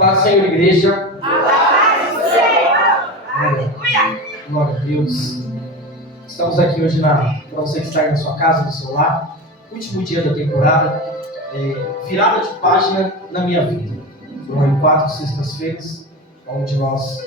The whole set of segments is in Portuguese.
Paz do Senhor, igreja. A paz do Senhor. Aleluia. Glória a Deus. Estamos aqui hoje para você que está aí na sua casa, no seu lar. Último dia da temporada. Virada de página na minha vida. Foram 4 sextas-feiras, onde nós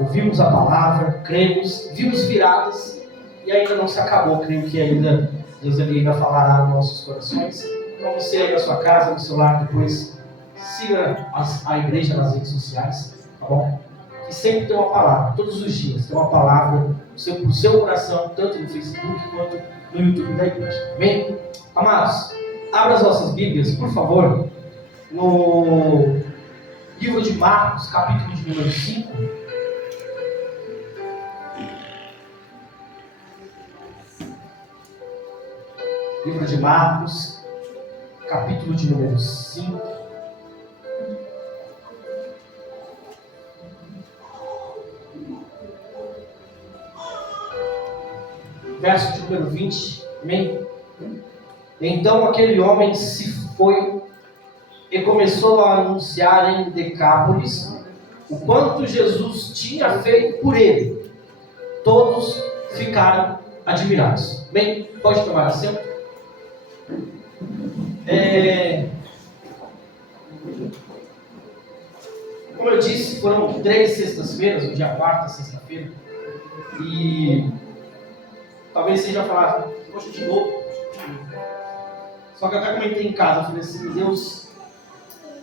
ouvimos a palavra, cremos, vimos viradas e ainda não se acabou. Creio que ainda Deus ainda falará aos nossos corações. Então você aí na sua casa, no seu lar, depois siga a igreja nas redes sociais, tá bom? E sempre tem uma palavra, todos os dias tem uma palavra para o seu coração, tanto no Facebook quanto no YouTube da igreja. Amém? Amados, abra as nossas Bíblias, por favor, no livro de Marcos, capítulo de número 5. Livro de Marcos, capítulo de número 5. Verso de número 20. Amém? Então aquele homem se foi e começou a anunciar em Decápolis o quanto Jesus tinha feito por ele. Todos ficaram admirados. Bem, pode tomar assento. Como eu disse, foram 3 sextas-feiras, hoje é a 4ª sexta-feira. E talvez você já falasse, poxa, de novo. Só que eu até comentei em casa, eu falei assim,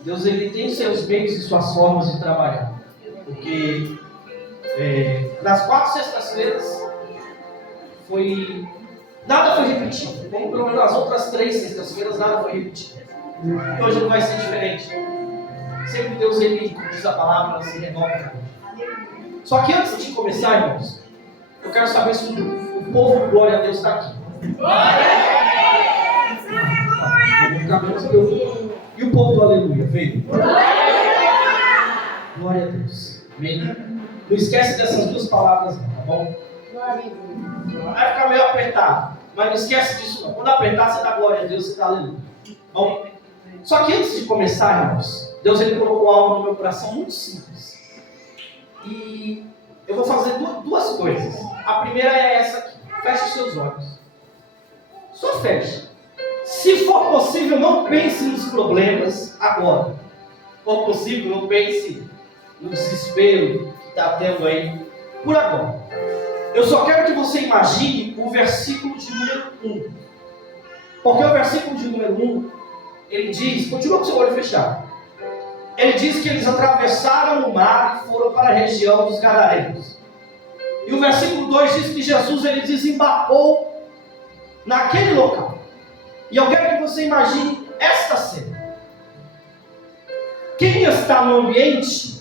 Deus ele tem seus meios e suas formas de trabalhar. Porque nas 4 sextas-feiras nada foi repetido. Como pelo menos nas outras 3 sextas-feiras nada foi repetido. E hoje não vai ser diferente. Sempre Deus ele diz a palavra, ela se renova. Só que antes de começar, irmãos, eu quero saber se o povo glória a Deus está aqui. E o povo do aleluia, veio? Glória a Deus. Amém? Não esquece dessas 2 palavras não, tá bom? Vai ficar meio apertado, mas não esquece disso não. Quando apertar, você dá glória a Deus, você dá aleluia. Bom, só que antes de começar, irmãos, Deus ele colocou algo no meu coração muito simples. E eu vou fazer 2 coisas. A primeira é essa aqui. Feche os seus olhos. Só feche. Se for possível, não pense nos problemas agora. Se for possível, não pense no desespero que está tendo aí por agora. Eu só quero que você imagine o versículo de número 1. Porque o versículo de número 1, ele diz, continua com o seu olho fechado. Ele diz que eles atravessaram o mar e foram para a região dos Gadarenos. E o versículo 2 diz que Jesus ele desembarcou naquele local. E eu quero que você imagine esta cena. Quem está no ambiente,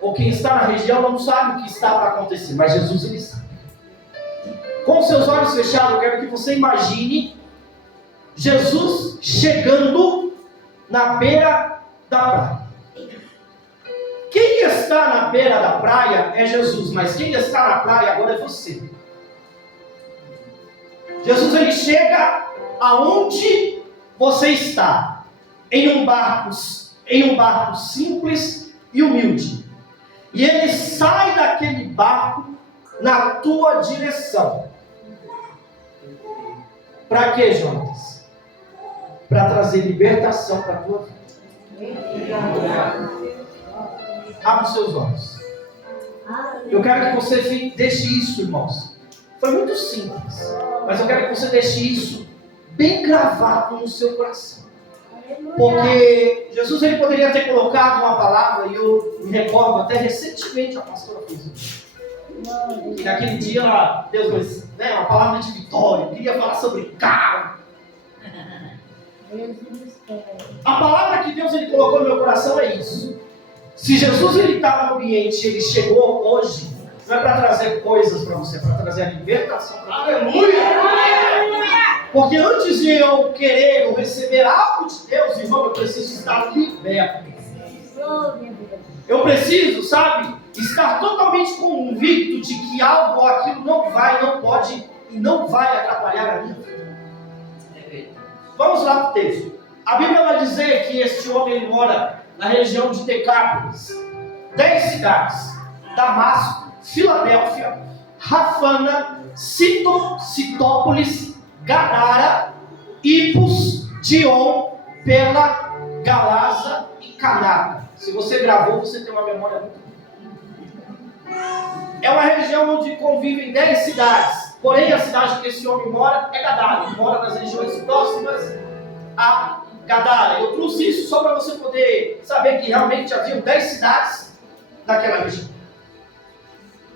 ou quem está na região, não sabe o que está para acontecer, mas Jesus ele sabe. Com os seus olhos fechados, eu quero que você imagine Jesus chegando na beira da praia. Quem está na beira da praia é Jesus, mas quem está na praia agora é você. Jesus ele chega aonde você está, em um barco simples e humilde. E ele sai daquele barco na tua direção. Para quê, Jonas? Para trazer libertação para a tua vida. Abra os seus olhos. Eu quero que você deixe isso, irmãos. Foi muito simples, mas eu quero que você deixe isso bem gravado no seu coração. Porque Jesus ele poderia ter colocado uma palavra, e eu me recordo até recentemente a pastora fez isso. E naquele dia Deus uma palavra de vitória, queria falar sobre carro. A palavra que Deus ele colocou no meu coração é isso. Se Jesus ele está no ambiente, ele chegou hoje, não é para trazer coisas para você, é para trazer a libertação para você. Aleluia! Porque antes de eu querer ou receber algo de Deus, irmão, eu preciso estar liberto. Eu preciso, sabe, estar totalmente convicto de que algo ou aquilo não pode e não vai atrapalhar a minha vida. Vamos lá para o texto. A Bíblia vai dizer que este homem ele mora na região de Decápolis. 10 cidades: Damasco, Filadélfia, Rafana, Citópolis, Gadara, Ipos, Dion, Pela, Galasa e Caná. Se você gravou, você tem uma memória muito boa. É uma região onde convivem 10 cidades. Porém, a cidade que esse homem mora é Gadara. Ele mora nas regiões próximas a Gadara. Eu trouxe isso só para você poder saber que realmente haviam 10 cidades naquela região.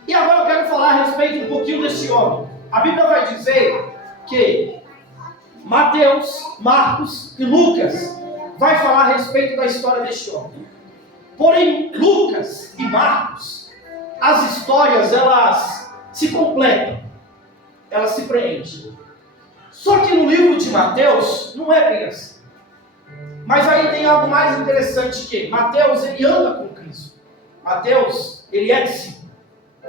E agora eu quero falar a respeito um pouquinho deste homem. A Bíblia vai dizer que Mateus, Marcos e Lucas vai falar a respeito da história deste homem. Porém, Lucas e Marcos, as histórias, elas se completam, elas se preenchem. Só que no livro de Mateus, não é bem assim. Mas aí tem algo mais interessante que Mateus, ele anda com Cristo. Mateus, ele é discípulo.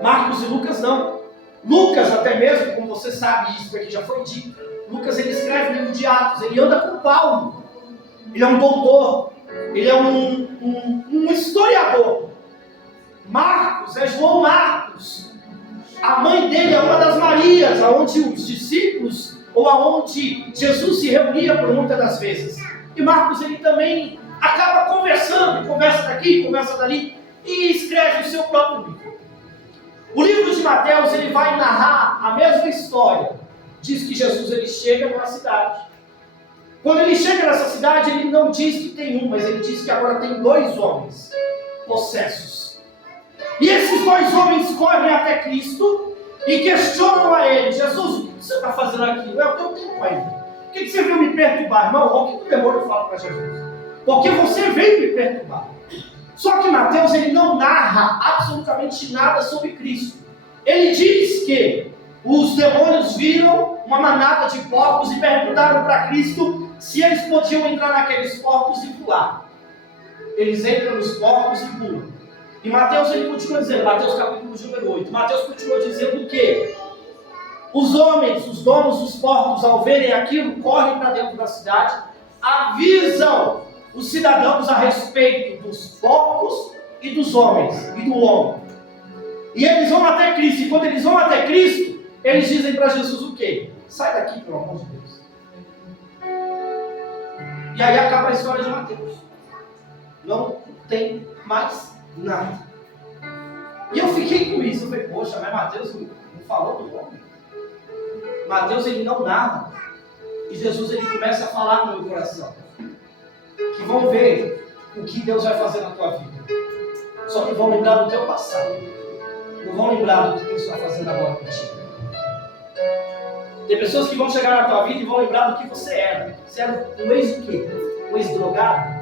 Marcos e Lucas não. Lucas, até mesmo, como você sabe, isso aqui já foi dito, Lucas, ele escreve o livro de Atos, ele anda com Paulo. Ele é um doutor, ele é um historiador. Marcos é João Marcos. A mãe dele é uma das Marias, aonde os discípulos, ou aonde Jesus se reunia por muitas das vezes. E Marcos, ele também acaba conversando, conversa daqui, conversa dali, e escreve o seu próprio livro. O livro de Mateus, ele vai narrar a mesma história. Diz que Jesus, ele chega numa cidade. Quando ele chega nessa cidade, ele não diz que tem um, mas ele diz que agora tem 2 homens possessos. E esses 2 homens correm até Cristo e questionam a ele: Jesus, o que você está fazendo aqui? É o teu tempo ainda. Por que você veio me perturbar? Irmão, olha o que o demônio fala para Jesus. Porque você veio me perturbar. Só que Mateus, ele não narra absolutamente nada sobre Cristo. Ele diz que os demônios viram uma manada de porcos e perguntaram para Cristo se eles podiam entrar naqueles porcos e pular. Eles entram nos porcos e pulam. E Mateus, ele continua dizendo, Mateus capítulo número 8, Mateus continua dizendo que os homens, os donos dos porcos, ao verem aquilo, correm para dentro da cidade, avisam os cidadãos a respeito dos porcos e dos homens, e do homem. E eles vão até Cristo, e quando eles vão até Cristo, eles dizem para Jesus o quê? Sai daqui, pelo amor de Deus. E aí acaba a história de Mateus. Não tem mais nada. E eu fiquei com isso. Eu falei, poxa, mas Mateus não falou do homem. Mateus, ele não narra. E Jesus, ele começa a falar no meu coração. Que vão ver o que Deus vai fazer na tua vida. Só que vão lembrar do teu passado. Não vão lembrar do que Deus está fazendo agora contigo. Tem pessoas que vão chegar na tua vida e vão lembrar do que você era. Você era um ex o quê? Um ex-drogado?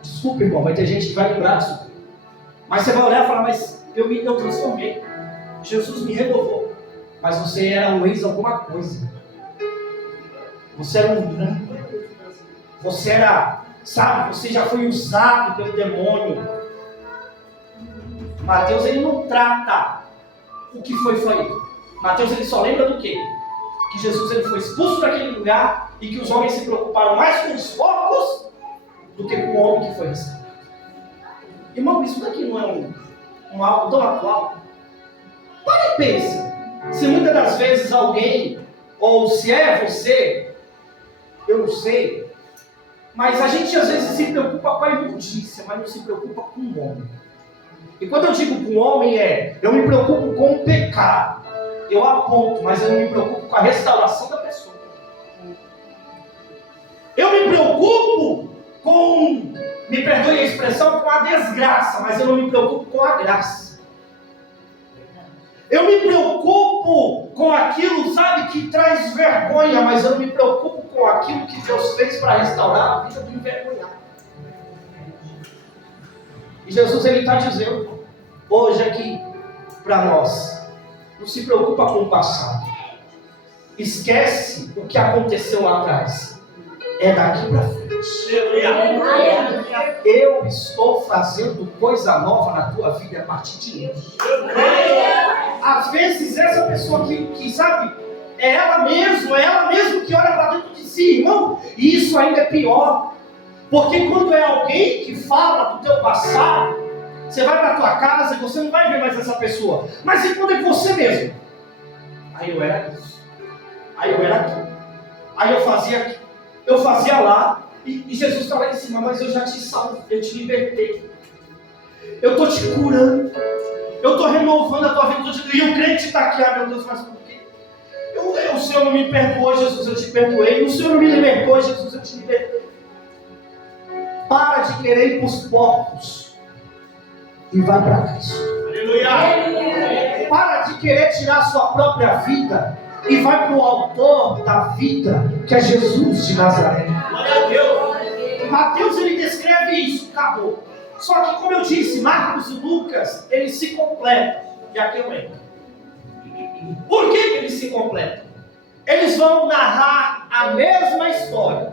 Desculpa, irmão, vai ter gente que vai lembrar disso. Mas você vai olhar e falar, mas eu transformei. Jesus me renovou. Mas você era um ex alguma coisa. Você era um branco. Você era, sabe, você já foi usado pelo demônio. Mateus, ele não trata o que foi feito. Mateus, ele só lembra do quê? Que Jesus, ele foi expulso daquele lugar e que os homens se preocuparam mais com os porcos do que com o homem que foi resgatado. Irmão, isso daqui não é algo tão atual? Para e pensa. Se muitas das vezes alguém, ou se é você, eu não sei, mas a gente às vezes se preocupa com a imundícia, mas não se preocupa com o homem. E quando eu digo com o homem eu me preocupo com o pecado. Eu aponto, mas eu não me preocupo com a restauração da pessoa. Eu me preocupo com, me perdoe a expressão, com a desgraça, mas eu não me preocupo com a graça. Eu me preocupo com aquilo, sabe, que traz vergonha, mas eu não me preocupo com aquilo que Deus fez para restaurar a vida do envergonhado. E Jesus, ele está dizendo hoje aqui para nós, não se preocupa com o passado. Esquece o que aconteceu lá atrás. É daqui para frente. Eu estou fazendo coisa nova na tua vida a partir de hoje. Às vezes essa pessoa que sabe, é ela mesmo que olha para dentro de si, irmão. E isso ainda é pior, porque quando é alguém que fala do teu passado, você vai para a tua casa e você não vai ver mais essa pessoa. Mas e quando é você mesmo? Aí eu era isso, aí eu era aquilo, aí eu fazia aquilo, eu fazia lá, e Jesus está lá em cima, mas eu já te salvo, eu te libertei, eu estou te curando, eu estou renovando a tua vida, e o crente está aqui, meu Deus, mas por quê? O Senhor não me perdoou, Jesus, eu te perdoei, o Senhor não me libertou, Jesus, eu te libertei. Para de querer ir para os porcos e vai para Cristo. Aleluia! Para de querer tirar a sua própria vida e vai para o autor da vida, que é Jesus de Nazaré. Glória a Deus! Mateus, ele descreve isso, acabou. Só que, como eu disse, Marcos e Lucas, eles se completam. E aqui eu entro. Por que eles se completam? Eles vão narrar a mesma história.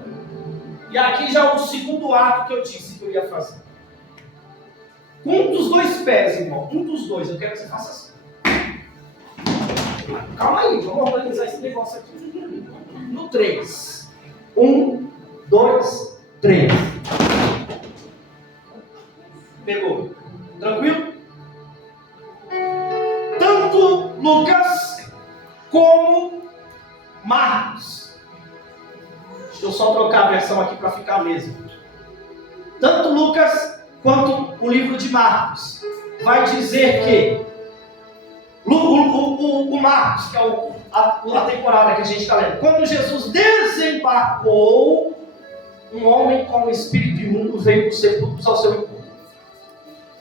E aqui já é o segundo ato que eu disse que eu ia fazer. Com um dos dois pés, irmão. Um dos dois. Eu quero que você faça assim. Calma aí, vamos organizar esse negócio aqui. No 3. 1, 2, 3. Pegou. Tranquilo? Tanto Lucas como Marcos. Deixa eu só trocar a versão aqui para ficar a mesma. Tanto Lucas quanto o livro de Marcos vai dizer que o Marcos, que é a temporada que a gente está lendo, quando Jesus desembarcou, um homem com o espírito imundo veio dos sepulcros ao seu encontro.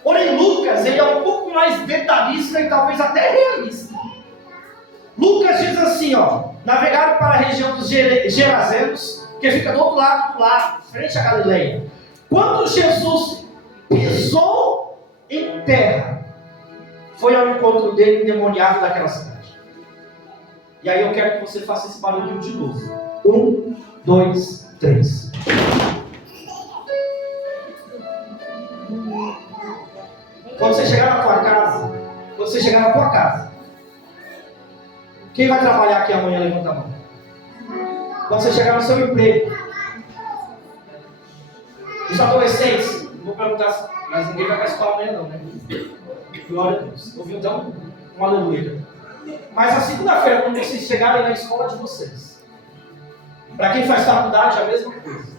Porém, Lucas, ele é um pouco mais detalhista e talvez até realista. Lucas diz assim, navegaram para a região dos Gerazenos, que fica do outro lado, frente à Galileia. Quando Jesus pisou em terra, foi ao encontro dele endemoniado daquela cidade. E aí eu quero que você faça esse barulhinho de novo. 1, 2, 3. Quando você chegar na tua casa, quem vai trabalhar aqui amanhã, levanta a mão. Quando você chegar no seu emprego, os adolescentes, não vou perguntar, mas ninguém vai para a escola amanhã não, né? Glória a Deus. Ouviu então? Um aleluia. Mas a segunda-feira, quando vocês chegarem na escola de vocês, para quem faz faculdade, é a mesma coisa.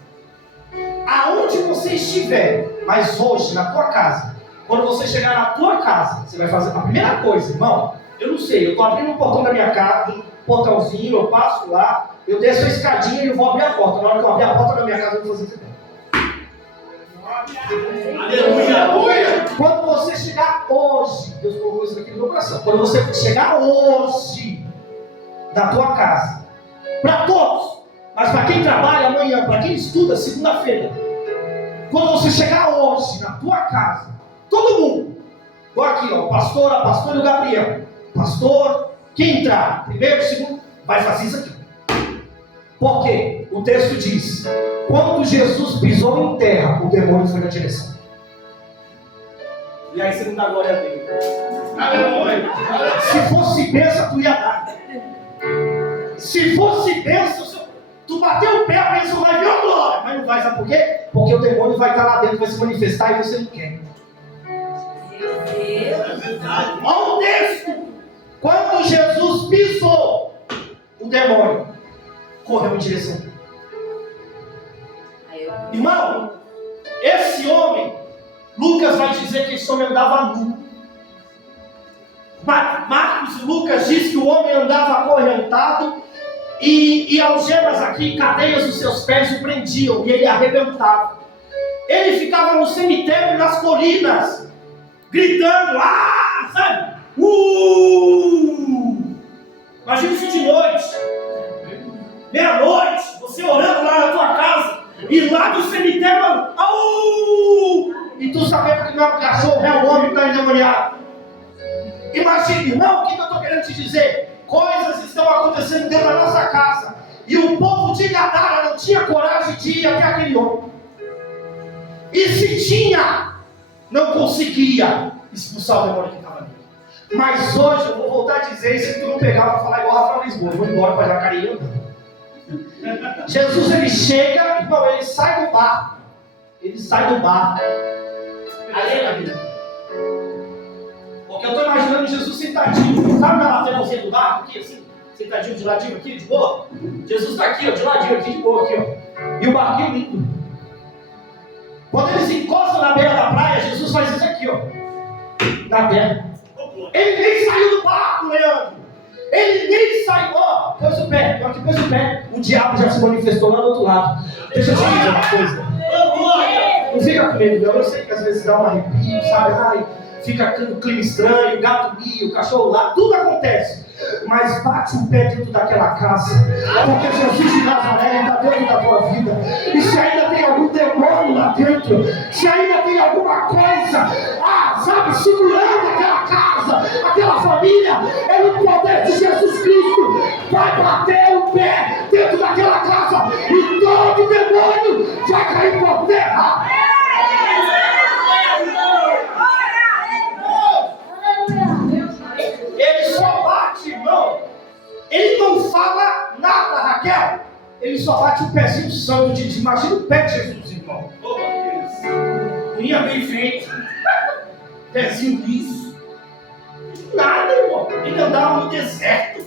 Aonde você estiver, mas hoje, na tua casa, quando você chegar na tua casa, você vai fazer a primeira coisa, irmão. Eu não sei, eu estou abrindo o portão da minha casa, um portãozinho, eu passo lá, eu desço a escadinha e eu vou abrir a porta. Na hora que eu abrir a porta da minha casa, eu vou fazer isso. Aleluia! Quando você chegar hoje, Deus colocou isso aqui no meu coração. Quando você chegar hoje na tua casa, para todos, mas para quem trabalha amanhã, para quem estuda segunda-feira, quando você chegar hoje na tua casa, todo mundo, igual aqui, o pastor e o Gabriel, pastor, quem entrar, primeiro, segundo, vai fazer isso aqui. Por quê? O texto diz: quando Jesus pisou em terra, o demônio foi na direção. E aí você não dá glória a Deus. Aleluia! Se fosse bênção, tu ia dar. Se fosse bênção, tu bateu o pé, a bênção vai vir, glória. Mas não vai, sabe por quê? Porque o demônio vai estar lá dentro, vai se manifestar e você não quer. Olha o texto. Quando Jesus pisou, o demônio correu em direção. Irmão, esse homem, Lucas vai dizer que esse homem andava nu. Marcos e Lucas diz que o homem andava acorrentado e algemas aqui, cadeias nos seus pés o prendiam e ele arrebentava. Ele ficava no cemitério, nas colinas, gritando, sabe? Imagina isso de noite, meia-noite, você orando lá na tua casa, e lá do cemitério, e tu sabendo que não é um cachorro, é um homem que está endemoniado. Imagina, irmão, o que eu estou querendo te dizer? Coisas estão acontecendo dentro da nossa casa, e o povo de Gadara não tinha coragem de ir até aquele homem. E se tinha, não conseguia expulsar o demônio que estava ali. Mas hoje eu vou voltar a dizer, e se tu não pegar, eu vou falar igual a Rafael Lisboa, eu vou embora para Jacareí andando. Jesus, ele chega, então ele sai do bar. Ele sai do bar. Aí ele amigo. Porque eu estou imaginando Jesus sentadinho. Sabe na lateralzinha do bar? Aqui assim, sentadinho de ladinho aqui, de boa. Jesus está aqui, ó, de ladinho aqui, de boa aqui, ó. E o barquinho lindo. Quando eles encostam na beira da praia, Jesus faz isso aqui, ó. Na terra. Ele nem saiu do barco, Leandro. Ele nem saiu, ó, pôs o pé, aqui pôs o pé. O diabo já se manifestou lá do outro lado. Deixa eu te dizer uma coisa. Não fica com medo, não. Eu sei que às vezes dá um arrepio, sabe? Ai, fica um clima estranho, gato mia, o cachorro lá, tudo acontece. Mas bate o pé dentro daquela casa, porque Jesus de Nazaré está dentro da tua vida. E se ainda tem algum demônio lá dentro, se ainda tem alguma coisa, sabe, segurando aquela casa, aquela família, é no poder de Jesus Cristo. Vai bater o pé dentro daquela casa e todo demônio vai cair por terra. Ele só bate, irmão. Ele não fala nada, Raquel. Ele só bate o pezinho santo de Deus. Imagina o pé de Jesus, irmão. Unha bem feita. Pezinho liso. Nada, irmão. Ele andava no deserto.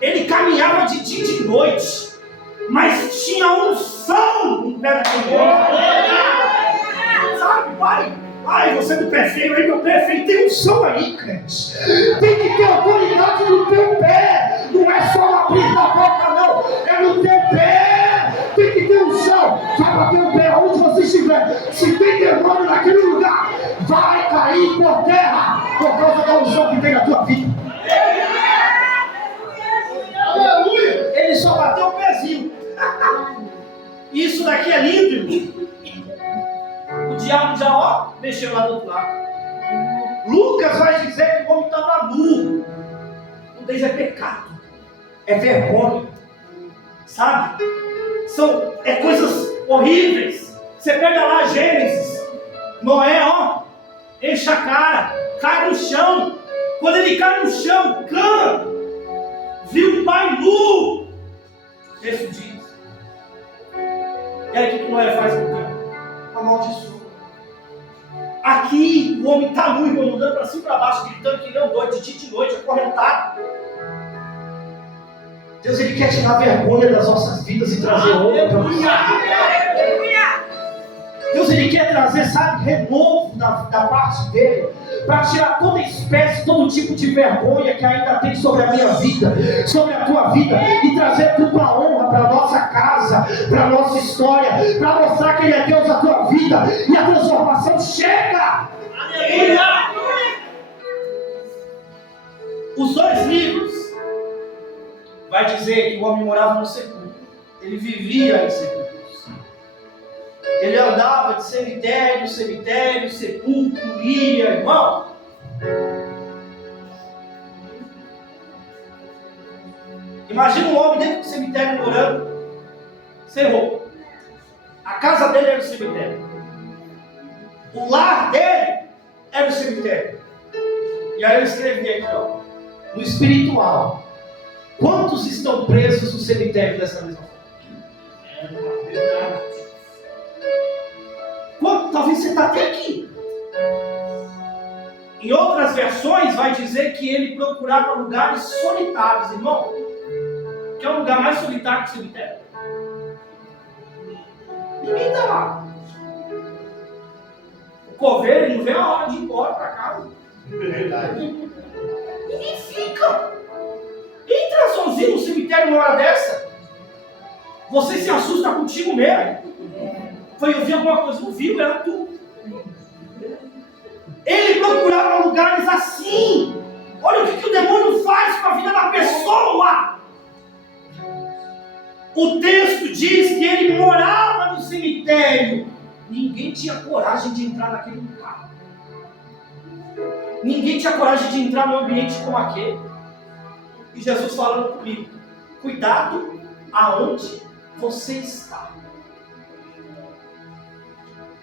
Ele caminhava de dia e de noite. Mas tinha unção no pé daquele homem. Sabe, pai? Ai, você do pé feio, aí meu pé é feio, tem unção aí, crente. Tem que ter autoridade no teu pé. Não é só abrir da boca, não. É no teu pé. Tem que ter unção. Vai bater o pé onde você estiver. Se tem demônio naquele lugar, vai cair por terra por causa da unção que tem na tua vida. Aleluia! Ele só bateu o pezinho. Isso daqui é lindo, irmão. O diabo já, ó, mexeu lá do outro lado. Lucas vai dizer que o homem estava nu. Nudez é pecado, é vergonha, sabe? É coisas horríveis. Você pega lá Gênesis, Noé, ó, enche a cara, cai no chão. Quando ele cai no chão, Cã viu o pai nu. Texto diz. E aí o que Noé faz com Cã? Amaldiçoa. Aqui o homem está nu, irmão, andando para cima e para baixo, gritando que não doido, de dia e de noite, acorrentado. Deus, Ele quer tirar a vergonha das nossas vidas e trazer honra para nós. Deus, Ele quer trazer, sabe, renovo da parte dEle, para tirar toda espécie, todo tipo de vergonha que ainda tem sobre a minha vida, sobre a tua vida, e trazer tudo a honra para a nossa casa, para a nossa história, para mostrar que Ele é Deus da tua vida, e a transformação chega. Aleluia! Os dois livros vai dizer que o homem morava no sepulcro, ele vivia em sepulcros. Ele andava de cemitério, cemitério, sepulcro, ia, irmão. Imagina um homem dentro do cemitério morando, sem roupa. A casa dele era o cemitério. O lar dele era o cemitério. E aí eu escrevi aqui, ó, no espiritual. Quantos estão presos no cemitério dessa mesma forma? Talvez você está até aqui. Em outras versões vai dizer que ele procurava lugares solitários, irmão. Que é um lugar mais solitário que o cemitério. Ninguém está lá. O coveiro ele não vê a hora de ir embora para casa. Verdade. Ninguém fica. Entra sozinho no cemitério numa hora dessa. Você se assusta contigo mesmo. Foi ouvir alguma coisa, ouviu, era tu. Ele procurava lugares assim. Olha o que o demônio faz com a vida da pessoa. O texto diz que ele morava no cemitério. Ninguém tinha coragem de entrar naquele lugar. Ninguém tinha coragem de entrar num ambiente como aquele. E Jesus falando comigo: cuidado aonde você está.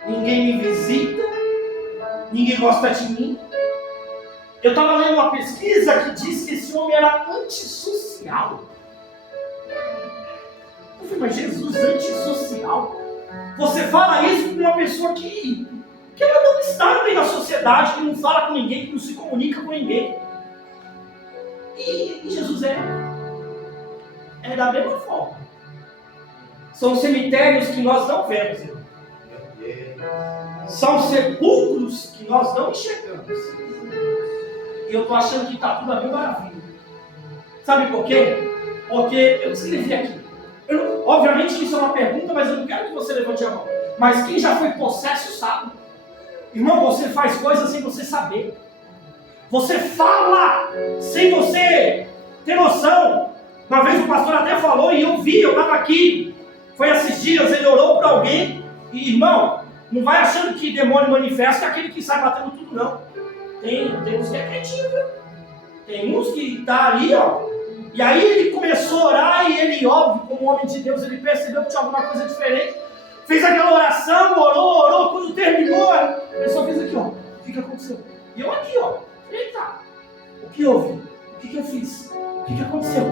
Ninguém me visita, ninguém gosta de mim. Eu estava lendo uma pesquisa que diz que esse homem era antissocial. Eu falei, mas Jesus, antissocial? Você fala isso com uma pessoa que ela não está no meio da sociedade, que não fala com ninguém, que não se comunica com ninguém. E Jesus é da mesma forma. São cemitérios que nós não vemos, irmão. São sepulcros que nós não enxergamos. E eu estou achando que está tudo a mil maravilha. Sabe por quê? Porque eu escrevi aqui. Obviamente que isso é uma pergunta, mas eu não quero que você levante a mão. Mas quem já foi possesso sabe. Irmão, você faz coisas sem você saber. Você fala sem você ter noção. Uma vez o pastor até falou e eu vi, eu estava aqui. Foi esses dias, ele orou para alguém. E irmão, não vai achando que demônio manifesta aquele que sai batendo tudo, não. Tem uns que é quietinho, viu? Tem uns que tá ali, ó. E aí ele começou a orar e ele, óbvio, como homem de Deus, ele percebeu que tinha alguma coisa diferente. Fez aquela oração, orou. Quando terminou, ele só fez aqui, ó. O que aconteceu? E eu aqui, ó. Eita, o que houve? O que eu fiz? O que aconteceu?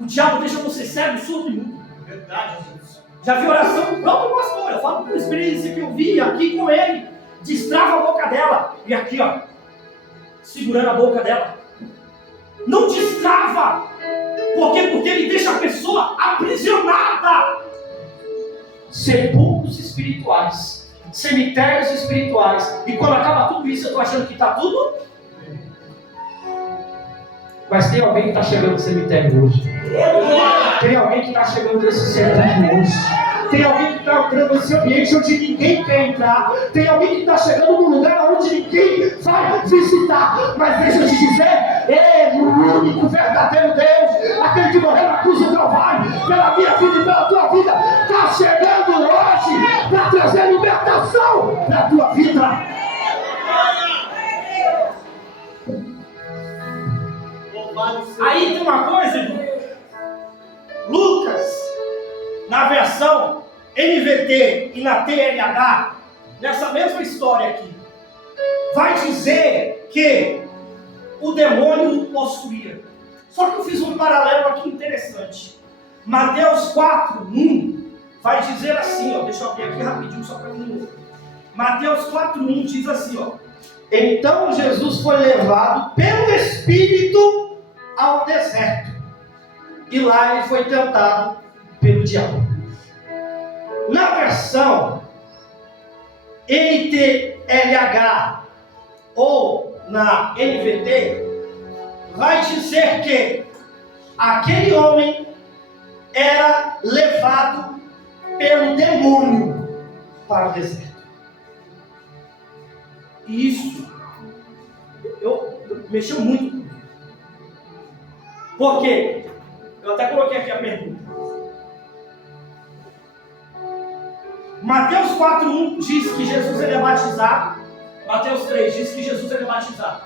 O diabo deixa você cego, surdo e mudo. Verdade, Jesus. Já vi oração do próprio pastor. Eu falo por experiência que eu vi aqui com ele. Destrava a boca dela. E aqui, ó. Segurando a boca dela. Não destrava. Por quê? Porque ele deixa a pessoa aprisionada. Sepulcros espirituais. Cemitérios espirituais. E quando acaba tudo isso, eu estou achando que está tudo. Mas tem alguém que está chegando no cemitério hoje. Tem alguém que está chegando nesse sepulcro hoje. Tem alguém que está entrando nesse ambiente onde ninguém quer entrar. Tem alguém que está chegando num lugar onde ninguém vai visitar. Mas deixa eu te dizer, Ele, o único verdadeiro Deus, aquele que morreu na cruz do Calvário, pela minha vida e pela tua vida, está chegando hoje para trazer libertação para a tua vida. Aí tem uma coisa, irmão. Lucas, na versão NVT e na TLH, nessa mesma história aqui, vai dizer que o demônio o possuía. Só que eu fiz um paralelo aqui interessante. Mateus 4:1 vai dizer assim, ó, deixa eu abrir aqui rapidinho só para mim. Mateus 4:1 diz assim, ó: então Jesus foi levado pelo Espírito ao deserto, e lá ele foi tentado pelo diabo. Na versão NTLH ou na NVT, vai dizer que aquele homem era levado pelo demônio para o deserto. E isso mexeu muito comigo. Por quê? Eu até coloquei aqui a pergunta. Mateus 4:1 diz que Jesus ele é batizado. Mateus 3 diz que Jesus ele é batizado.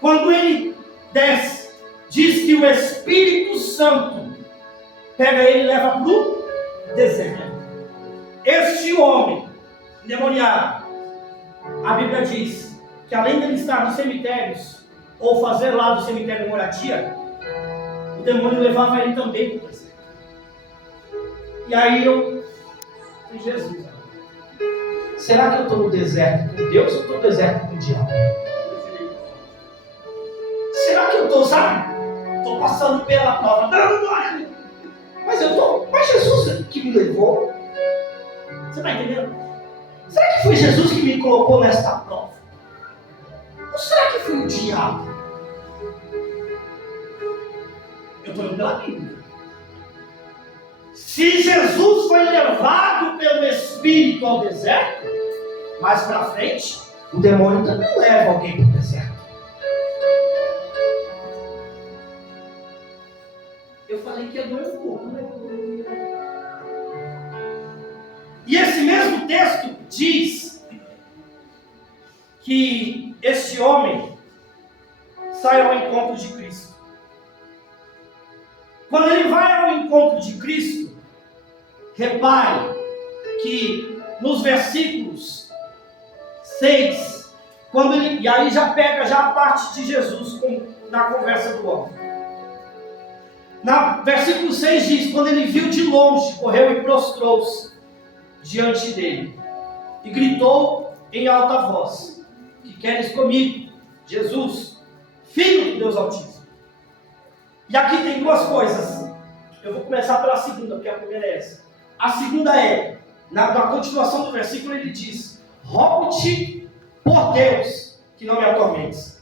Quando ele desce, diz que o Espírito Santo pega ele e leva para o deserto. Este homem endemoniado, a Bíblia diz que além de ele estar nos cemitérios, ou fazer lá do cemitério moradia, o demônio levava ele também para o deserto. E aí eu falei, Jesus, será que eu estou no deserto com Deus ou estou no deserto com o diabo? Será que eu estou, sabe? Estou passando pela prova. Não, mas Jesus que me levou. Você está entendendo? Será que foi Jesus que me colocou nesta prova? Ou será que foi o diabo? Eu estou indo pela Bíblia. Se Jesus foi levado pelo Espírito ao deserto, mais para frente, o demônio também leva alguém para o deserto. Eu falei que ia doer um pouco, né? E esse mesmo texto diz que este homem sai ao encontro de Cristo. Quando ele vai ao encontro de Cristo, repare que nos versículos 6, E aí já pega já a parte de Jesus na conversa do homem. Versículo 6 diz: quando ele viu de longe, correu e prostrou-se diante dele e gritou em alta voz: que queres comigo, Jesus, Filho do Deus Altíssimo? E aqui tem duas coisas. Eu vou começar pela segunda, porque a primeira é essa. A segunda é, na continuação do versículo ele diz: rogo-te por Deus que não me atormentes.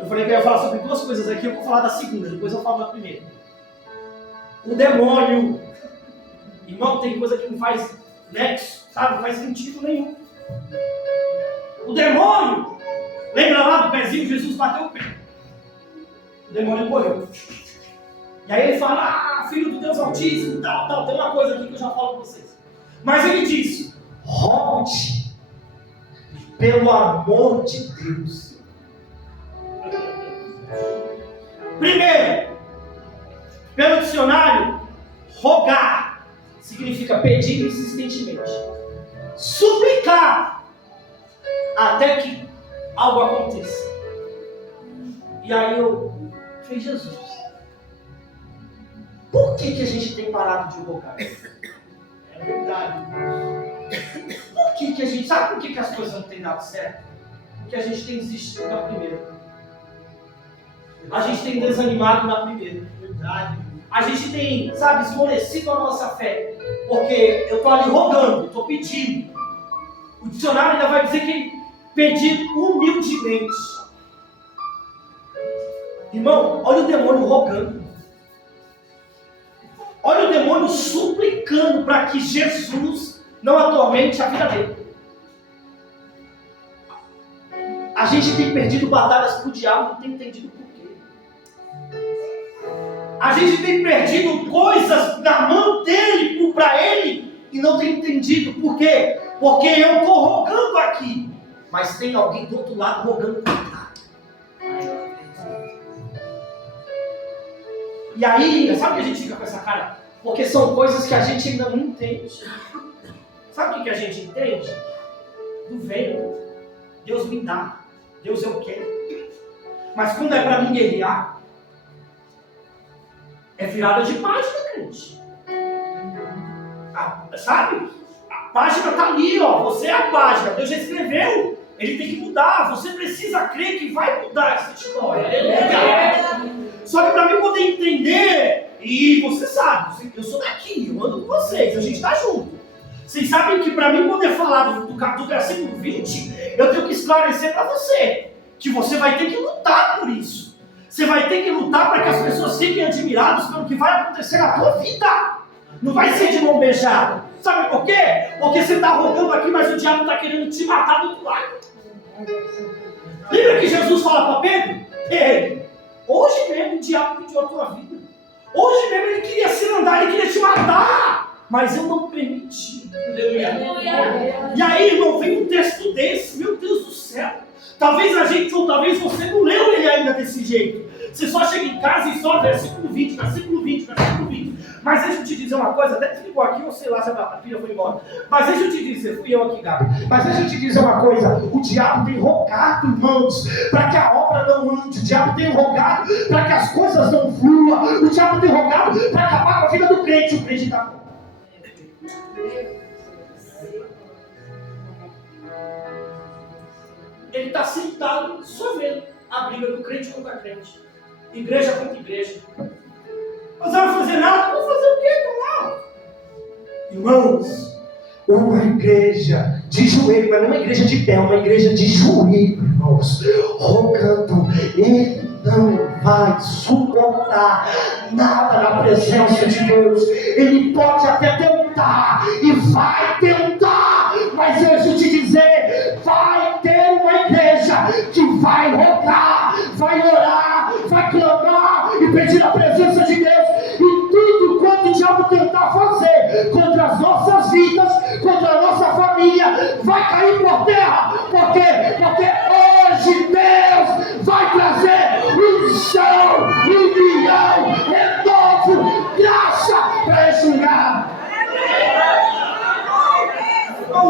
Eu falei que eu ia falar sobre duas coisas aqui, eu vou falar da segunda, depois eu falo da primeira. O demônio, irmão, tem coisa que não faz nexo, sabe? Não faz sentido nenhum. O demônio, lembra lá do pezinho, Jesus bateu o pé. O demônio correu. E aí ele fala: Filho do Deus Altíssimo, tal. Tem uma coisa aqui que eu já falo para vocês. Mas ele disse: rogo-te, pelo amor de Deus. Primeiro, pelo dicionário, rogar significa pedir insistentemente, suplicar até que algo aconteça. E aí eu falei: Jesus, por que a gente tem parado de rogar? É verdade. Por que a gente... Sabe por que as coisas não têm dado certo? Porque a gente tem desistido da primeira. A gente tem desanimado na primeira. Verdade. A gente tem, sabe, esmolecido a nossa fé. Porque eu estou ali rogando, estou pedindo. O dicionário ainda vai dizer que pedir humildemente. Irmão, olha o demônio rogando. Olha o demônio suplicando para que Jesus não atormente a vida dele. A gente tem perdido batalhas para o diabo, não tem entendido por quê. A gente tem perdido coisas na mão dele, para ele, e não tem entendido por quê. Porque eu estou rogando aqui, mas tem alguém do outro lado rogando para cá. E aí, sabe que a gente fica com essa cara? Porque são coisas que a gente ainda não entende. Sabe o que a gente entende? Do vento. Deus me dá. Deus eu quero. Mas quando é para mim guerrear, é virada de página, crente. Sabe? A página está ali, ó. Você é a página. Deus já escreveu. Ele tem que mudar. Você precisa crer que vai mudar essa história. Só que para mim poder entender, e você sabe, eu sou daqui, eu ando com vocês, a gente está junto. Vocês sabem que para mim poder falar do versículo 20, eu tenho que esclarecer para você, que você vai ter que lutar por isso. Você vai ter que lutar para que as pessoas fiquem admiradas pelo que vai acontecer na tua vida. Não vai ser de mão beijada. Sabe por quê? Porque você está rogando aqui, mas o diabo está querendo te matar do outro lado. Lembra que Jesus fala para Pedro? Pedro, hoje mesmo o diabo pediu a tua vida. Hoje mesmo ele queria se andar, ele queria te matar. Mas eu não permiti. E aí, irmão, vem um texto desse, meu Deus do céu. Talvez a gente, ou talvez você não leu ele ainda desse jeito. Você só chega em casa e só versículo 20, versículo 20, versículo 20. Mas deixa eu te dizer uma coisa, até desligou aqui, ou sei lá se a filha foi embora. Mas deixa eu te dizer, fui eu aqui, Gabi. Mas deixa eu te dizer uma coisa, o diabo tem rogado, irmãos, para que a obra não ande. O diabo tem rogado para que as coisas não fluam. O diabo tem rogado para acabar com a vida do crente. O crente está bom. Ele está sentado só vendo a briga do crente contra crente, igreja contra igreja. Mas não vai fazer nada, vou fazer o quê? Então lá, irmãos, uma igreja de joelho, mas não uma igreja de pé, uma igreja de joelho, irmãos, rogando, ele não vai suportar nada na presença de Deus. Ele pode até tentar e vai tentar, mas deixa eu te dizer, vai ter uma igreja que vai rogar, vai orar, vai clamar e pedir a presença de Deus. E tudo quanto o diabo tentar fazer contra as nossas vidas, contra a nossa família, vai cair por terra. Por quê? Porque hoje Deus vai trazer unção, união, renovo, graça para esse lugar.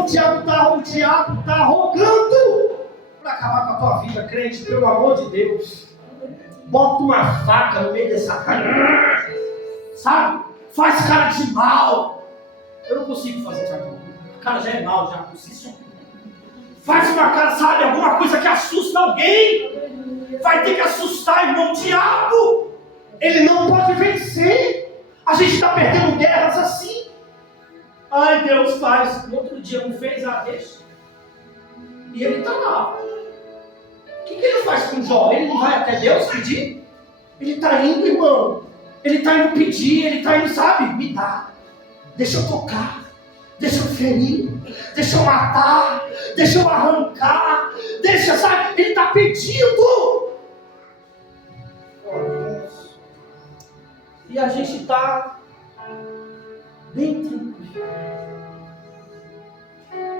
Irmão, o diabo está rogando para acabar com a tua vida, crente, pelo amor de Deus. Bota uma faca no meio dessa cara, sabe? Faz cara de mal. Eu não consigo fazer cara de mal. A cara já é mal, já por si só. Faz uma cara, sabe? Alguma coisa que assusta alguém. Vai ter que assustar, irmão. O diabo, ele não pode vencer. A gente está perdendo guerras assim. Ai, Deus faz. No outro dia não fez, deixa. E ele está lá. O que ele faz com Jó? Ele não vai até Deus pedir? Ele está indo, irmão. Ele está indo pedir, ele está indo, sabe? Me dá. Deixa eu tocar. Deixa eu ferir. Deixa eu matar. Deixa eu arrancar. Deixa, sabe? Ele está pedindo. E a gente está bem tranquilo.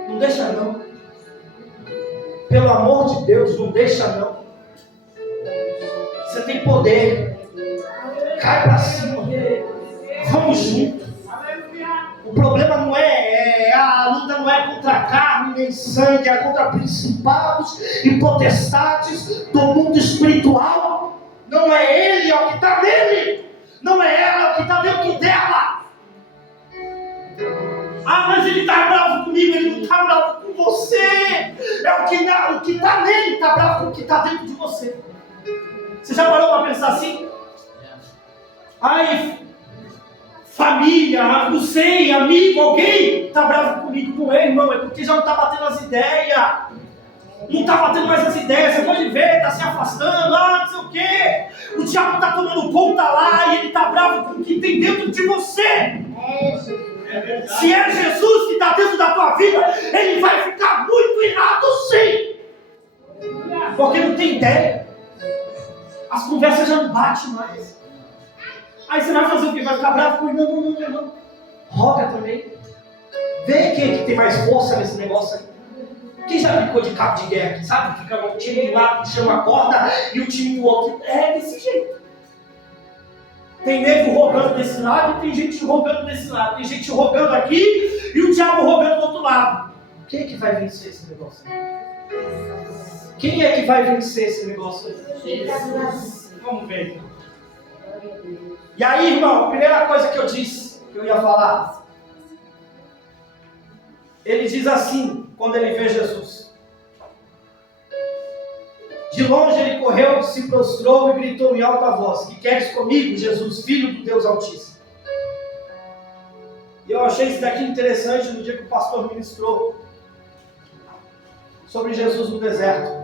Não deixa não. Pelo amor de Deus, não deixa não. Você tem poder. Cai para cima. Vamos juntos. O problema não a luta não é contra carne nem sangue, é contra principados e potestades do mundo espiritual. Não é ele, é o que está nele. Não é ela, é o que está dentro dela. Mas ele está bravo comigo, ele não está bravo com você. É o que está nele, está bravo com o que está dentro de você. Você já parou para pensar assim? Família, não sei, amigo, alguém está bravo comigo, não é, irmão? É porque já não está batendo as ideias. Não está batendo mais as ideias, você pode ver, está se afastando, não sei o quê. O diabo está tomando conta lá e ele está bravo com o que tem dentro de você. Se é Jesus que está dentro da tua vida, ele vai ficar muito irado sim. Porque não tem ideia. As conversas já não batem mais. Aí você vai fazer o quê? Vai ficar bravo com ele? Não. Roga também. Vê quem é que tem mais força nesse negócio aí. Quem já ficou de cabo de guerra, sabe? Fica um time de lado, chama a corda, e o time do outro. É desse jeito. Tem nego rogando desse lado e tem gente rogando desse lado. Tem gente rogando aqui e o diabo rogando do outro lado. Quem é que vai vencer esse negócio aí? Quem é que vai vencer esse negócio aí? Vamos ver. E aí, irmão, a primeira coisa que eu disse, que eu ia falar. Ele diz assim, quando ele vê Jesus. De longe ele correu, se prostrou e gritou em alta voz: que queres comigo, Jesus, Filho do Deus Altíssimo? E eu achei isso daqui interessante no dia que o pastor ministrou sobre Jesus no deserto.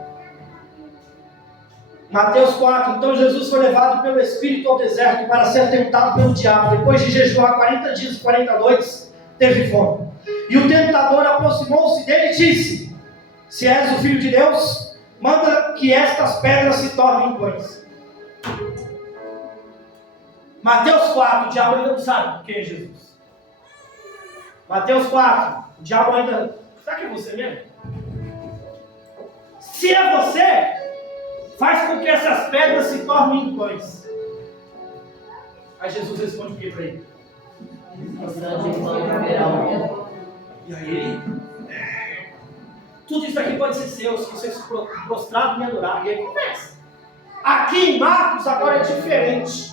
Mateus 4, então Jesus foi levado pelo Espírito ao deserto para ser tentado pelo diabo. Depois de jejuar 40 dias e 40 noites, teve fome. E o tentador aproximou-se dele e disse: se és o Filho de Deus, manda que estas pedras se tornem pães. Mateus 4, o diabo ainda não sabe quem é Jesus. Mateus 4, o diabo ainda... Será que é você mesmo? Se é você, faz com que essas pedras se tornem pães. Aí Jesus responde o que para ele? E aí, tudo isso aqui pode ser seu, se você se prostrar e me adorar. E aí começa. Aqui em Marcos agora é diferente.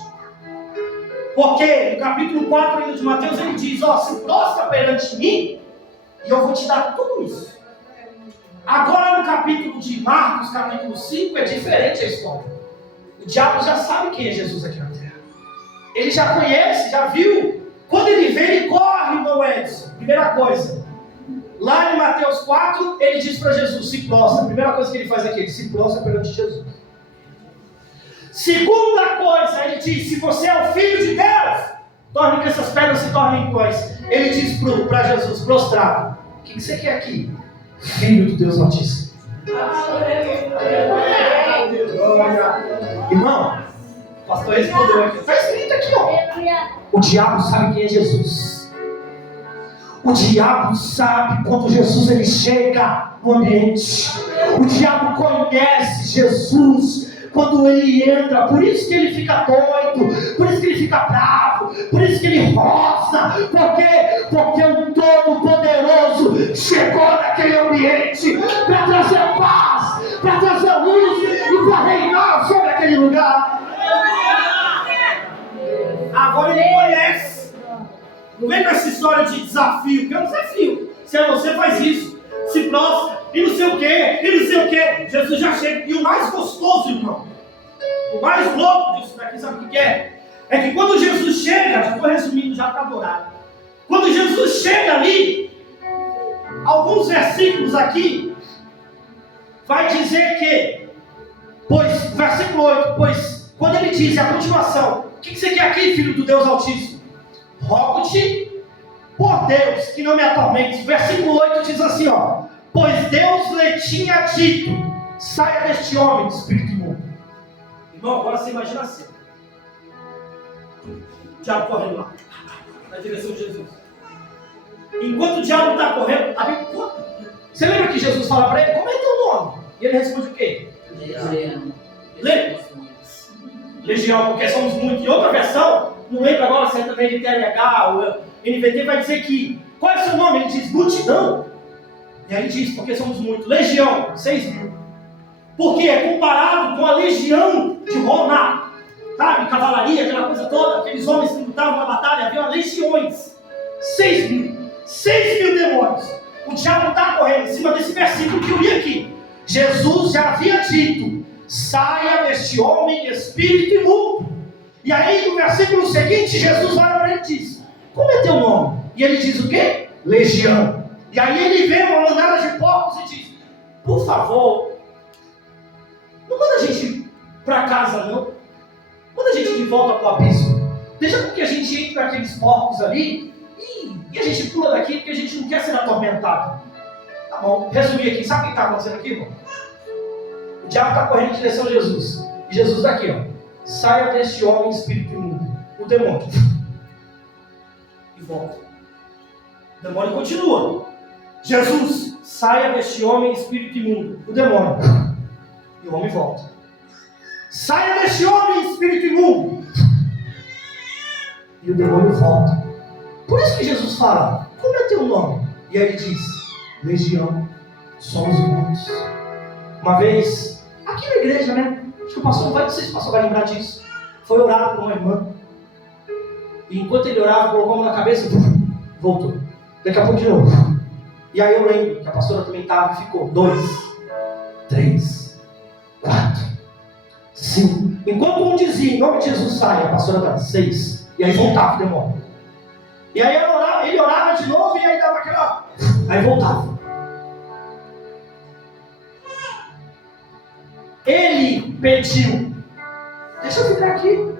Porque no capítulo 4 ainda de Mateus ele diz: se prostra perante mim e eu vou te dar tudo isso. Agora no capítulo de Marcos, capítulo 5, é diferente a história. O diabo já sabe quem é Jesus aqui na terra. Ele já conhece, já viu. Quando ele vê, ele corre, irmão Edson. Primeira coisa. Lá em Mateus 4, ele diz para Jesus: se prostra. A primeira coisa que ele faz aqui, ele se prostra perante Jesus. Segunda coisa, ele diz: se você é o Filho de Deus, torne que essas pedras se tornem pães. Ele diz para Jesus, prostrado: o que você quer aqui? Filho do Deus Altíssimo. Irmão, o pastor respondeu aqui. Está escrito aqui, ó. O diabo sabe quem é Jesus. O diabo sabe quando Jesus ele chega no ambiente. O diabo conhece Jesus quando ele entra. Por isso que ele fica doido, por isso que ele fica bravo, por isso que ele roça. Porque o Todo-Poderoso Espírito chegou naquele ambiente para trazer paz, para trazer luz e para reinar sobre aquele lugar. Agora ele conhece. Não vem com essa história de desafio, porque é um desafio. Se você faz isso, se prostra, e não sei o que, e não sei o que. Jesus já chega. E o mais gostoso, irmão, o mais louco disso daqui, sabe o que é? É que quando Jesus chega, já estou resumindo já para adorar. Quando Jesus chega ali, alguns versículos aqui, vai dizer que, pois, versículo 8, pois, quando ele diz a continuação, o que você quer aqui, filho do Deus Altíssimo? Rogo-te por Deus que não me atormente. Versículo 8 diz assim, ó: pois Deus lhe tinha dito, saia deste homem, espírito imundo. Irmão, agora você imagina assim, o diabo correndo lá, na direção de Jesus. Enquanto o diabo está correndo, a Bíblia conta. Você lembra que Jesus fala para ele, como é teu nome? E ele responde o quê? Legião, porque somos muitos. Em outra versão, não lembro agora se é também de TLH ou NVT, vai dizer que, qual é o seu nome? Ele diz multidão. E aí diz, porque somos muitos. Legião, 6.000. Porque é comparado com a legião de Roma, sabe? Cavalaria, aquela coisa toda, aqueles homens que lutavam na batalha, haviam legiões. 6.000. 6.000 demônios. O diabo está correndo em cima desse versículo que eu li aqui. Jesus já havia dito, saia deste homem espírito imundo. E aí no versículo seguinte, Jesus vai para ele e diz, como é teu nome? E ele diz o quê? Legião. E aí ele vê uma manada de porcos e diz, por favor, não manda a gente para casa não. Manda a gente de volta para o abismo. Deixa com que a gente entre para aqueles porcos ali e a gente pula daqui porque a gente não quer ser atormentado. Tá bom, resumir aqui, sabe o que está acontecendo aqui, irmão? O diabo está correndo em direção a Jesus. E Jesus está aqui, ó. Saia deste homem espírito imundo. O demônio. E volta. O demônio continua. Jesus, saia deste homem espírito imundo. O demônio. E o homem volta. Saia deste homem espírito imundo. E o demônio volta. Por isso que Jesus fala, como é teu nome? E aí ele diz, Legião, somos muitos. Uma vez, aqui na igreja, né? Acho que o pastor não sei se o pastor vai lembrar disso. Foi orar por uma irmã. E enquanto ele orava, colocou a mão na cabeça e voltou. Daqui a pouco de novo. E aí eu lembro que a pastora também estava e ficou 2, 3, 4, 5. Enquanto um dizia, em nome de Jesus sai, a pastora estava 6. E aí voltava o demônio. E aí ele orava de novo e aí dava aquela... Aí voltava. Ele pediu, deixa eu ficar aqui.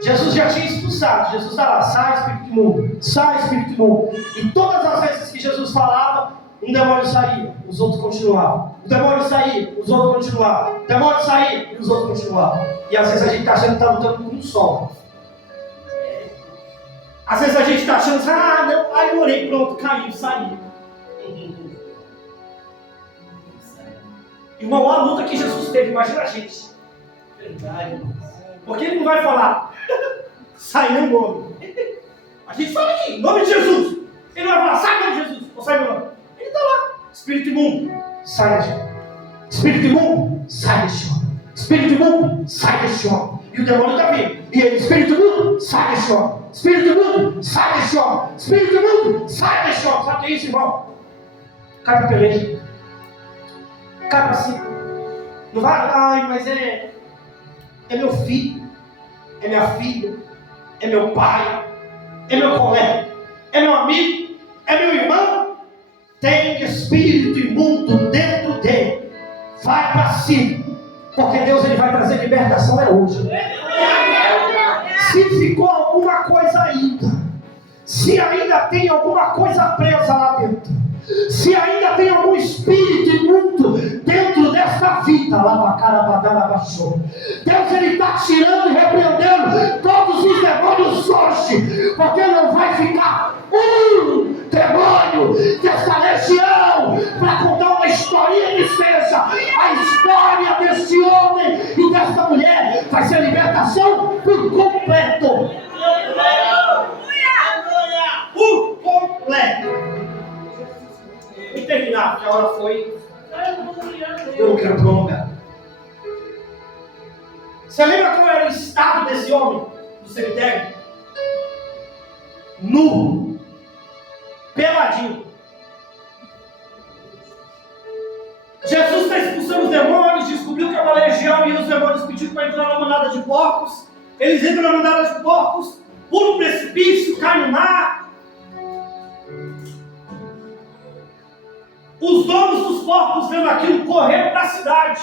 Jesus já tinha expulsado. Jesus está lá, sai espírito imundo, sai espírito imundo. E todas as vezes que Jesus falava, um demônio saía, os outros continuavam. O demônio saía, os outros continuavam. O demônio saía e os outros continuavam. E às vezes a gente está achando que está lutando com um só. Às vezes a gente está achando assim, não, aí eu orei, pronto, caiu, saiu. Irmão, a luta que Jesus teve, imagina a gente. Verdade. Porque ele não vai falar, sai meu nome. A gente fala aqui, em nome de Jesus. Ele não vai falar, sai em nome de Jesus, ou sai meu nome. Ele está lá, espírito imundo, sai deste homem. Espírito imundo, sai deste homem. Espírito imundo, sai deste homem. E o demônio está vindo. E ele, espírito imundo, sai deste homem. Espírito imundo, sai deste homem. Espírito imundo, sai deste homem. Sabe o que é isso, irmão? Cai para peleja. Cai para cima. Não vai, mas é meu filho, é minha filha, é meu pai, é meu colega, é meu amigo, é meu irmão. Tem espírito imundo dentro dele. Vai para cima. Porque Deus ele vai trazer libertação hoje. Se ficou alguma coisa ainda, se ainda tem alguma coisa presa lá dentro, se ainda tem algum espírito imundo dentro dessa vida, Deus ele está tirando e repreendendo todos os demônios hoje, porque não vai ficar um demônio dessa legião para contar uma historinha que seja a história desse homem e dessa mulher. Vai ser libertação por completo. Por completo. que a hora foi. Eu não quero prolongar. Você lembra qual era o estado desse homem no cemitério? Nu, peladinho. Jesus está expulsando os demônios, descobriu que é uma legião e os demônios pediram para entrar na manada de porcos. Eles entram na manada de porcos, pulam um precipício, caem no mar. Os donos dos porcos vendo aquilo correram para a cidade.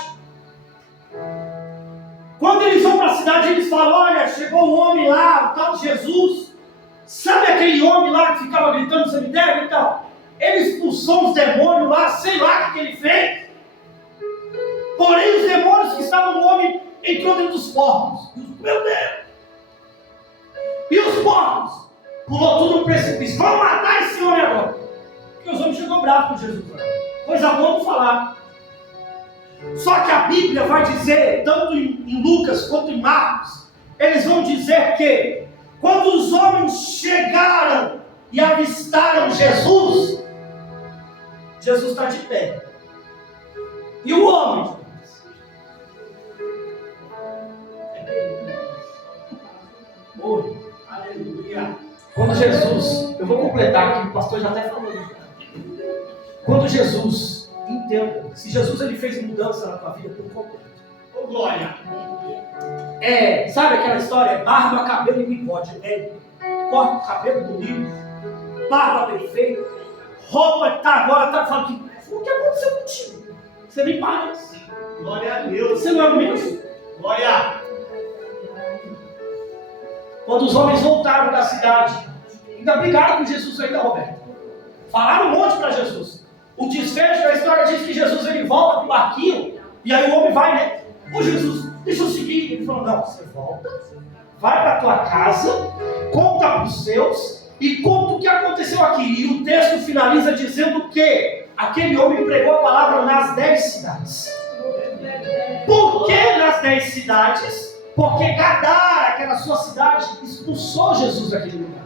Quando eles vão para a cidade, eles falam: olha, chegou um homem lá, o tal de Jesus. Sabe aquele homem lá que ficava gritando no cemitério? Então, ele expulsou os demônios lá, sei lá o que ele fez. Porém, os demônios que estavam no homem entrou dentro dos porcos. Meu Deus! E os porcos? Pulou tudo no precipício. Vamos matar esse homem agora. Porque os homens chegou bravos com Jesus. Coisa boa para falar. Só que a Bíblia vai dizer, tanto em Lucas quanto em Marcos, eles vão dizer que quando os homens chegaram e avistaram Jesus, Jesus está de pé. E o homem? Oi, aleluia. Quando Jesus, eu vou completar aqui, o pastor já até falou isso. Quando Jesus, entenda, se Jesus ele fez mudança na tua vida por completo. Ô glória! Sabe aquela história? Barba, cabelo e bigode. Corta o cabelo bonito, barba perfeita, roupa agora falando que o que aconteceu contigo? Você nem parece. Glória a Deus. Você não é o mesmo? Glória! Quando os homens voltaram da cidade, ainda brigaram com Jesus ainda, Roberto. Falaram um monte para Jesus. O desfecho da história diz que Jesus ele volta para o barquinho, e aí o homem vai, né? Ô Jesus, deixa eu seguir. Ele falou: não, você volta, vai para a tua casa, conta para os seus e conta o que aconteceu aqui. E o texto finaliza dizendo que aquele homem pregou a palavra nas 10 cidades. Por que nas 10 cidades? Porque Gadara, aquela sua cidade, expulsou Jesus daquele lugar.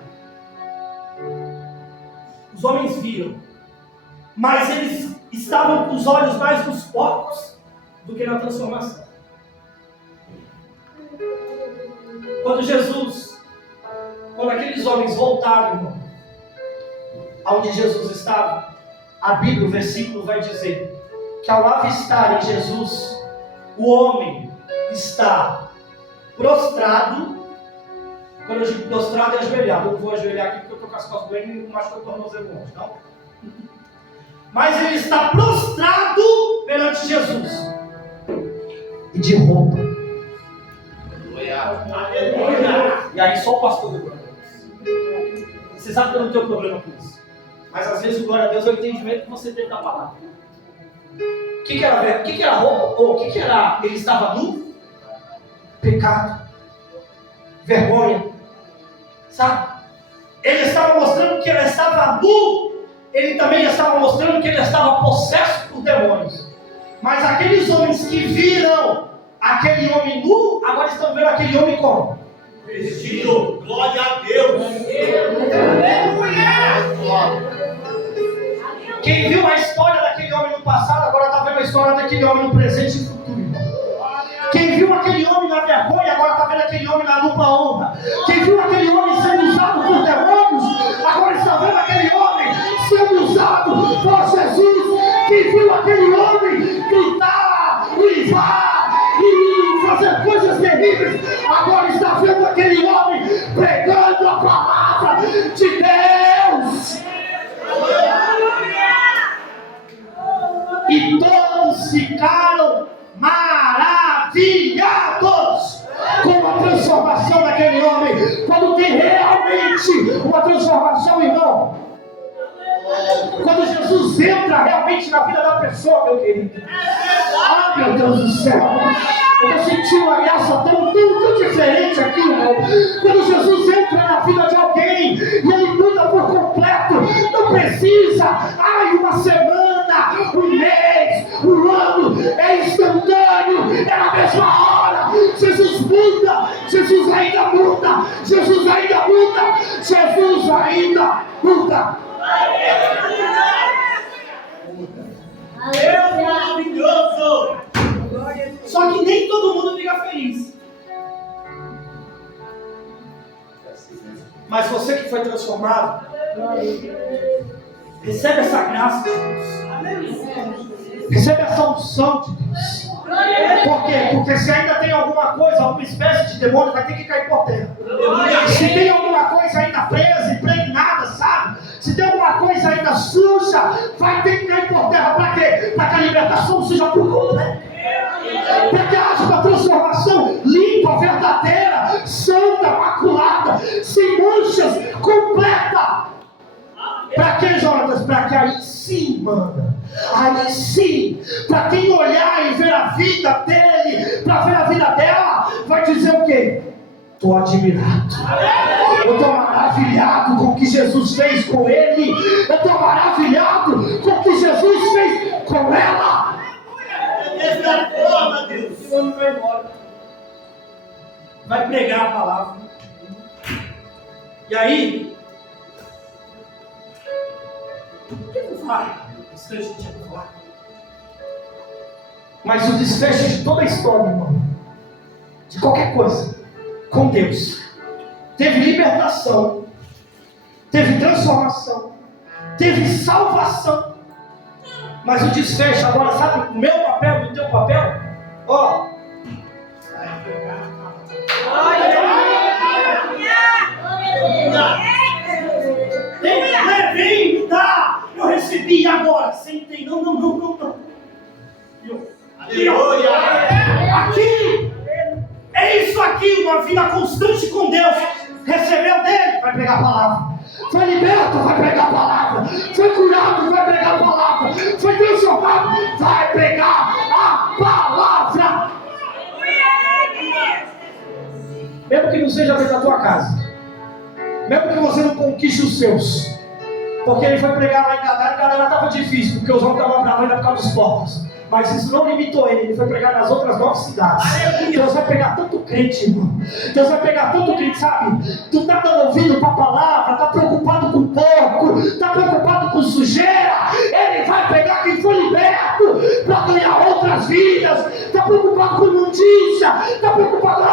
Os homens viram, mas eles estavam com os olhos mais nos porcos do que na transformação. Quando aqueles homens voltaram, irmão, aonde Jesus estava, a Bíblia, o versículo vai dizer que ao avistarem Jesus, o homem está prostrado. Quando eu digo prostrado, é ajoelhado. Eu não vou ajoelhar aqui porque eu estou com as costas doendo e não machucou o tornozelo hoje, não? Mas ele está prostrado perante Jesus. E de roupa. Aleluia. E aí só o pastor do glória a Deus. Você sabe que eu não tenho problema com isso. Mas às vezes o glória a Deus é o entendimento que você tem da palavra. O que era roupa? Ou o que era? Ele estava nu? Pecado. Vergonha. Sabe? Ele estava mostrando que ele estava nu. Ele também estava mostrando que ele estava possesso por demônios. Mas aqueles homens que viram aquele homem nu, agora estão vendo aquele homem como? Vestido. Glória a Deus. Quem viu a história daquele homem no passado, agora está vendo a história daquele homem no presente e futuro. Quem viu aquele homem na vergonha, agora está vendo aquele homem na dupla honra. Quem viu aquele homem sendo usado por demônios, agora está vendo aquele homem sendo usado por Jesus. Quem viu aquele homem gritar, uivar e fazer coisas terríveis, agora está vendo aquele homem pregando a palavra de Deus. E todos ficaram maravilhados com a transformação daquele homem. Quando tem realmente uma transformação, irmão, quando Jesus entra realmente na vida da pessoa, meu querido, ah, meu Deus do céu, eu estou sentindo uma graça tão diferente aqui, irmão. Quando Jesus entra na vida de alguém e ele muda por completo, não precisa, uma semana, um mês, um ano, é instantâneo, é na mesma hora. Jesus muda, Jesus ainda muda, Jesus ainda muda, Jesus ainda muda. Deus maravilhoso! Só que nem todo mundo fica feliz. Mas você que foi transformado, recebe essa graça de Deus. Recebe essa unção de Deus. Por quê? Porque se ainda tem alguma coisa, alguma espécie de demônio, vai ter que cair por terra. Se tem alguma coisa ainda presa, impregnada, sabe? Se tem alguma coisa ainda suja, vai ter que cair por terra. Para quê? Para que a libertação seja por completo. Para que haja uma transformação limpa, verdadeira, santa, maculada, sem manchas, completa. Para que, Jonatas? Para que aí sim, mano. Aí sim, para quem olhar e ver a vida dele, para ver a vida dela, vai dizer o quê? Estou admirado. Eu estou maravilhado com o que Jesus fez com ele. Eu estou maravilhado com o que Jesus fez com ela. Esse homem vai embora. Vai pregar a palavra. E aí, o que eu falo? Isso que a gente tinha que falar. Mas o desfecho de toda a história, irmão, de qualquer coisa, com Deus, teve libertação, teve transformação, teve salvação. Mas o desfecho agora, sabe o meu papel e o teu papel? Ó. Levei, tá? Eu recebi agora. Sentei. Não. Aqui. É isso aqui, uma vida constante com Deus. Recebeu dele, vai pregar a palavra. Foi liberto, vai pregar a palavra. Foi curado, vai pregar a palavra. Foi transformado, vai pregar a palavra. Mesmo que não seja dentro da tua casa, mesmo que você não conquiste os seus, porque ele foi pregar lá em Gadara e Gadara estava difícil, porque os homens estavam bravos ainda por causa dos porcos. Mas isso não limitou ele foi pregar nas outras 9 cidades. Deus vai pegar tanto crente, irmão. Deus vai pegar tanto crente, sabe? Tu está dando ouvido para a palavra, está preocupado com porco, está preocupado com sujeira. Ele vai pegar quem foi liberto para ganhar outras vidas. Está preocupado com imundícia, está preocupado.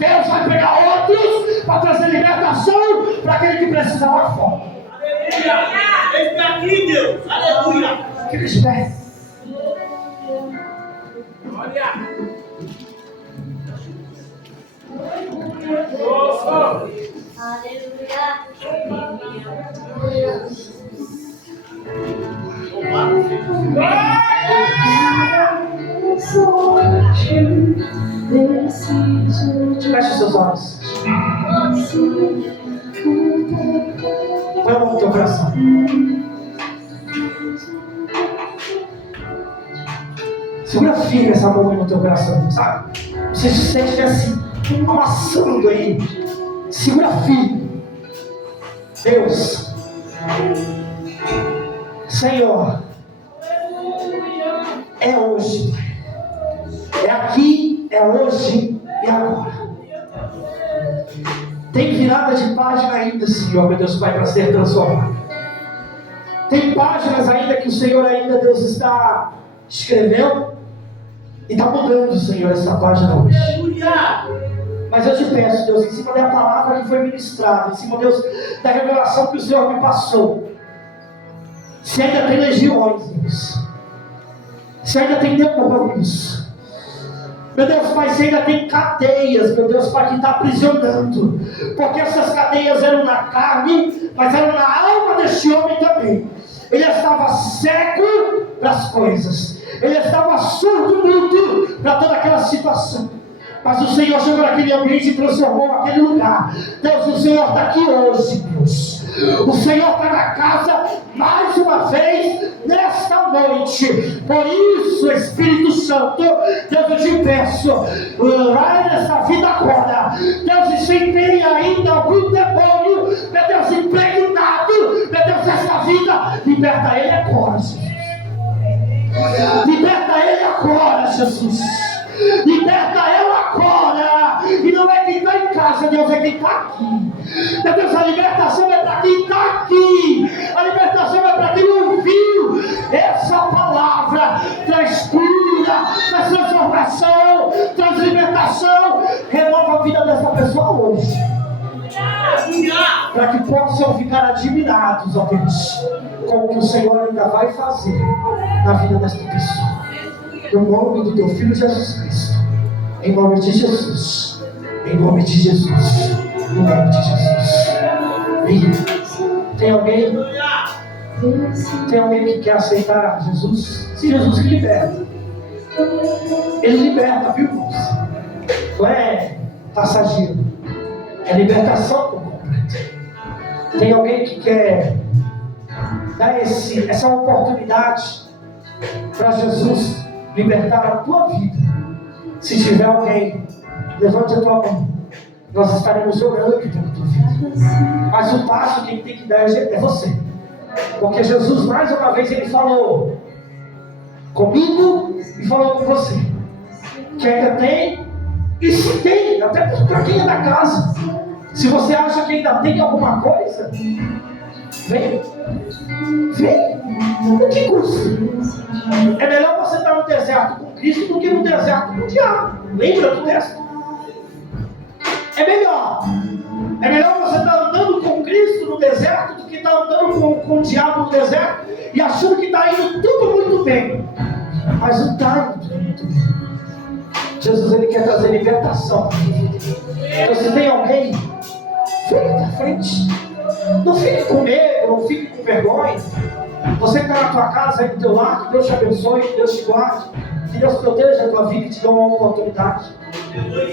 Deus vai pegar outros para trazer libertação para aquele que precisa lá fora. Aleluia! Esse aqui, Deus! Aleluia! Fica de pé. Olha! Feche seus olhos. Põe a mão no teu coração. Segura firme essa mão aí no teu coração, sabe? Você se sente assim, amassando aí. Segura firme. Deus, Senhor, é hoje, Pai. É aqui, é hoje e agora. Tem virada de página ainda, Senhor, meu Deus Pai, para ser transformado. Tem páginas ainda que o Senhor ainda, Deus, está escrevendo. E está mudando, Senhor, essa página hoje. Mas eu te peço, Deus, em cima da palavra que foi ministrada, em cima, Deus, da revelação que o Senhor me passou. Se ainda tem legiões, Deus. Se ainda tem demônios. Meu Deus, Pai, se ainda tem cadeias, meu Deus, Pai, que está aprisionando. Porque essas cadeias eram na carne, mas eram na alma deste homem também. Ele estava cego para as coisas. Ele estava surdo muito para toda aquela situação. Mas o Senhor chegou naquele ambiente e transformou aquele lugar. Deus, o Senhor está aqui hoje, Deus. O Senhor está na casa mais uma vez nesta noite. Por isso, Espírito Santo, Deus, eu te peço, vai nessa vida agora. Deus, e se tem ainda algum demônio, meu Deus, impregnado, meu Deus, essa vida, liberta ele agora, Jesus. Liberta ele agora, Jesus. Liberta ela agora. E não é quem está em casa, Deus, é quem está aqui. Meu Deus, a libertação é para quem está aqui. A libertação é para quem ouviu essa palavra. para que possam ficar admirados, ó Deus, com o que o Senhor ainda vai fazer na vida desta pessoa. No nome do teu Filho Jesus Cristo, em nome de Jesus, em nome de Jesus, em nome de Jesus. E tem alguém que quer aceitar Jesus? Se Jesus que liberta, Ele liberta, viu, irmãos? Não é passageiro, é libertação por completo. Tem alguém que quer dar essa oportunidade para Jesus libertar a tua vida? Se tiver alguém, levante a tua mão. Nós estaremos orando pela tua vida. Mas o passo que tem que dar é você. Porque Jesus, mais uma vez, Ele falou comigo e falou com você. Que ainda tem, e se tem, até para quem é da casa. Se você acha que ainda tem alguma coisa, vem. Vem. O que custa? É melhor você estar no deserto com Cristo do que no deserto com o diabo. Lembra do texto? É melhor. É melhor você estar andando com Cristo no deserto do que estar andando com o diabo no deserto e achando que está indo tudo muito bem. Mas não está indo tudo muito bem. Jesus, Ele quer trazer libertação. Então, se tem alguém, fique na frente. Não fique com medo, não fique com vergonha. Você que está na tua casa, aí do teu lar, que Deus te abençoe, que Deus te guarde, que Deus proteja a tua vida e te dê uma oportunidade.